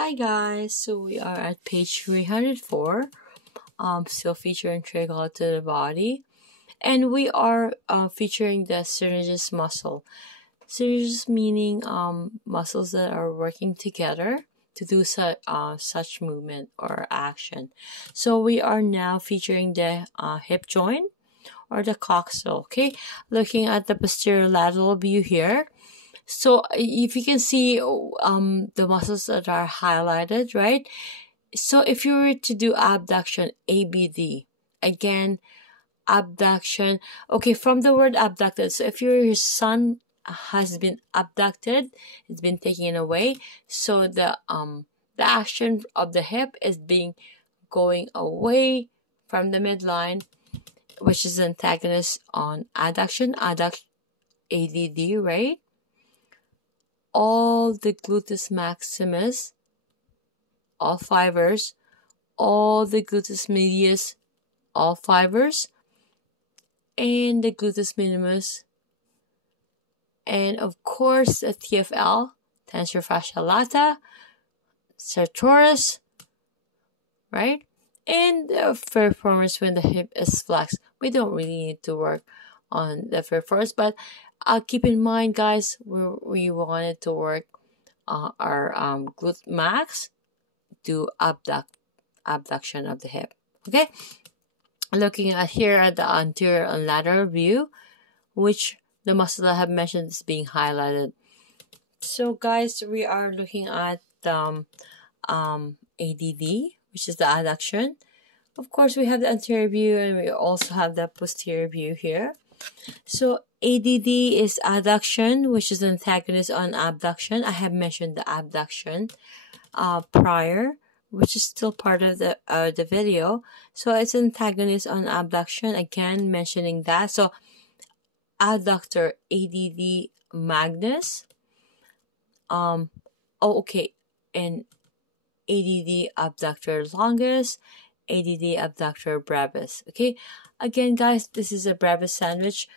Hi guys, so we are at page 304, still featuring triangle to the body, and we are featuring the synergist muscle. Synergist meaning muscles that are working together to do such movement or action. So we are now featuring the hip joint or the coxal. Okay, looking at the posterior lateral view here. So if you can see the muscles that are highlighted, right? So if you were to do abduction, ABD, again, abduction. Okay, from the word abducted. So if your son has been abducted, it's been taken away. So the action of the hip is going away from the midline, which is antagonist on adduction, ADD, right? All the gluteus maximus, all fibers, all the gluteus medius, all fibers, and the gluteus minimus, and of course the TFL, tensor fascia lata, sartorius, right? And the piriformis when the hip is flexed. We don't really need to work on the piriformis, but keep in mind, guys, we wanted to work our glute max, do abduction of the hip. Okay, looking at here at the anterior and lateral view, which the muscle I have mentioned is being highlighted. So guys, we are looking at ADD, which is the adduction. Of course, we have the anterior view and we also have the posterior view here. So ADD is adduction, which is antagonist on abduction. I have mentioned the abduction prior, which is still part of the video. So it's antagonist on abduction, again mentioning that. So adductor ADD magnus, okay, and ADD abductor longus, ADD abductor brevis. Okay, again guys, this is a brevis sandwich,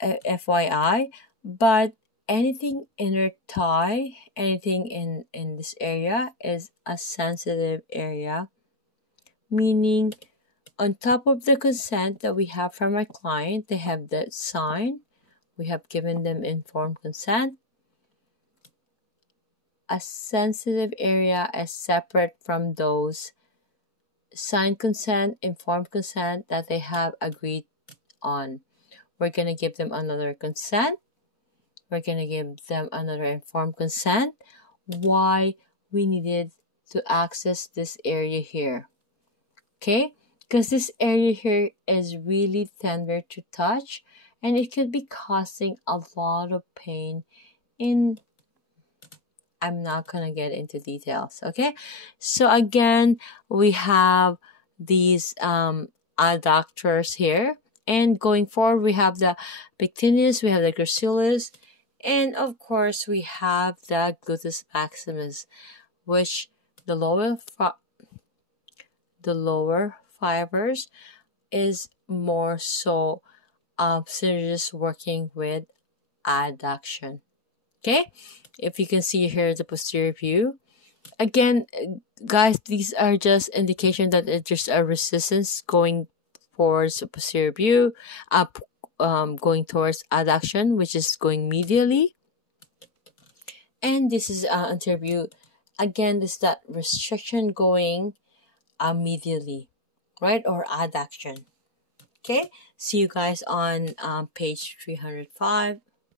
FYI, but anything inner thigh, anything in this area is a sensitive area, meaning on top of the consent that we have from our client, they have the sign, we have given them informed consent. A sensitive area is separate from those signed consent, informed consent that they have agreed on. We're going to give them another consent. We're going to give them another informed consent. Why we needed to access this area here. Okay? Because this area here is really tender to touch and it could be causing a lot of pain in... I'm not going to get into details, okay? So again, we have these adductors here. And going forward, we have the pectineus, we have the gracilis, and of course, we have the gluteus maximus, which the lower fibers is more so synergist working with adduction. Okay, if you can see here the posterior view. Again, guys, these are just indication that it's just a resistance going towards the posterior view, going towards adduction, which is going medially. And this is anterior view. Again, this is that restriction going medially, right? Or adduction. Okay, see you guys on page 305